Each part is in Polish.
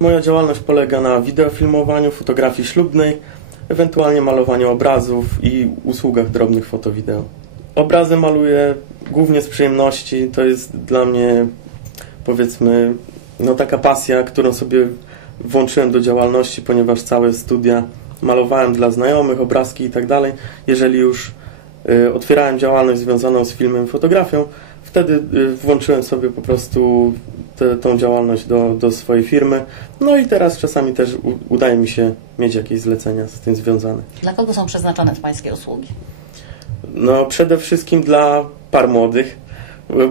Moja działalność polega na wideofilmowaniu, fotografii ślubnej, ewentualnie malowaniu obrazów i usługach drobnych foto-wideo. Obrazy maluję głównie z przyjemności. To jest dla mnie, powiedzmy, no taka pasja, którą sobie włączyłem do działalności, ponieważ całe studia malowałem dla znajomych, obrazki i tak dalej. Jeżeli już y, otwierałem działalność związaną z filmem i fotografią, wtedy y, włączyłem sobie po prostu te, tą działalność do, do swojej firmy. No i teraz czasami też u, udaje mi się mieć jakieś zlecenia z tym związane. Dla kogo są przeznaczone te Pańskie usługi? No przede wszystkim dla par młodych,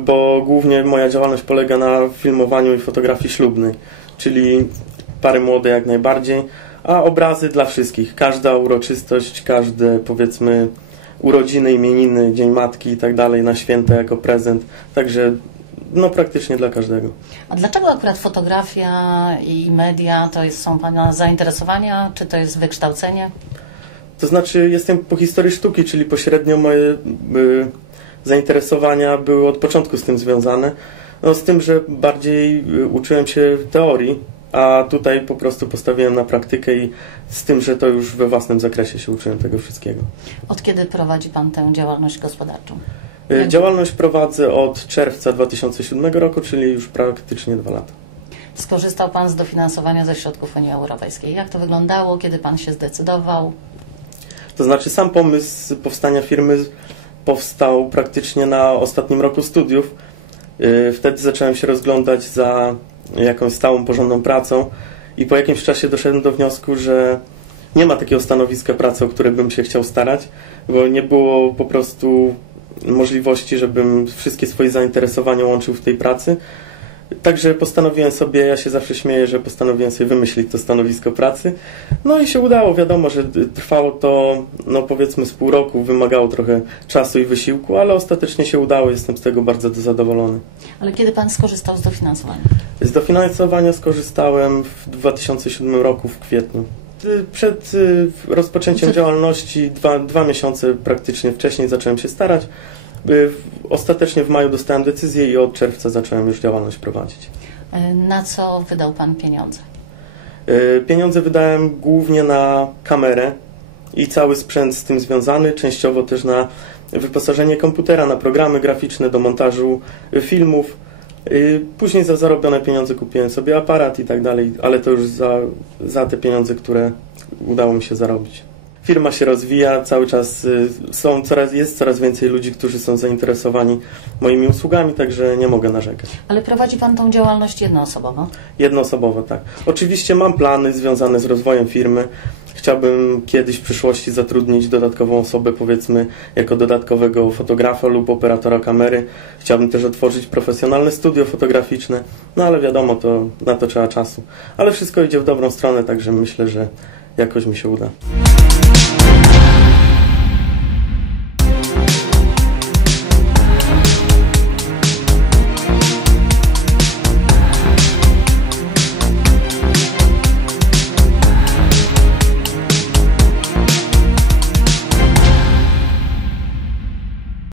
bo głównie moja działalność polega na filmowaniu i fotografii ślubnej, czyli pary młode jak najbardziej, a obrazy dla wszystkich. Każda uroczystość, każde powiedzmy urodziny, imieniny, Dzień Matki i tak dalej na święta jako prezent. Także no praktycznie dla każdego. A dlaczego akurat fotografia i media to jest, są Pana zainteresowania, czy to jest wykształcenie? To znaczy jestem po historii sztuki, czyli pośrednio moje y, zainteresowania były od początku z tym związane. No, z tym, że bardziej y, uczyłem się teorii, a tutaj po prostu postawiłem na praktykę i z tym, że to już we własnym zakresie się uczyłem tego wszystkiego. Od kiedy prowadzi Pan tę działalność gospodarczą? Jak- Działalność prowadzę od czerwca 2007 roku, czyli już praktycznie dwa lata. Skorzystał Pan z dofinansowania ze środków Unii Europejskiej. Jak to wyglądało, kiedy Pan się zdecydował? To znaczy sam pomysł powstania firmy powstał praktycznie na ostatnim roku studiów. Yy, Wtedy zacząłem się rozglądać za jakąś stałą, porządną pracą i po jakimś czasie doszedłem do wniosku, że nie ma takiego stanowiska pracy, o które bym się chciał starać, bo nie było po prostu możliwości, żebym wszystkie swoje zainteresowania łączył w tej pracy. Także postanowiłem sobie, ja się zawsze śmieję, że postanowiłem sobie wymyślić to stanowisko pracy. No i się udało, wiadomo, że trwało to, no powiedzmy z pół roku, wymagało trochę czasu i wysiłku, ale ostatecznie się udało, jestem z tego bardzo zadowolony. Ale kiedy Pan skorzystał z dofinansowania? Z dofinansowania skorzystałem w 2007 roku w kwietniu. Y, Przed y, rozpoczęciem działalności, dwa, dwa miesiące praktycznie wcześniej zacząłem się starać. Y, Ostatecznie w maju dostałem decyzję i od czerwca zacząłem już działalność prowadzić. E, Na co wydał Pan pieniądze? Y, Pieniądze wydałem głównie na kamerę i cały sprzęt z tym związany, częściowo też na wyposażenie komputera, na programy graficzne do montażu y, filmów. Y, Później za zarobione pieniądze kupiłem sobie aparat i tak dalej, ale to już za, za te pieniądze, które udało mi się zarobić. Firma się rozwija, cały czas y, są coraz, jest coraz więcej ludzi, którzy są zainteresowani moimi usługami, także nie mogę narzekać. Ale prowadzi Pan tą działalność jednoosobowo. Jednoosobowo, tak. Oczywiście mam plany związane z rozwojem firmy. Chciałbym kiedyś w przyszłości zatrudnić dodatkową osobę, powiedzmy, jako dodatkowego fotografa lub operatora kamery. Chciałbym też otworzyć profesjonalne studio fotograficzne, no ale wiadomo, to na to trzeba czasu. Ale wszystko idzie w dobrą stronę, także myślę, że jakoś mi się uda.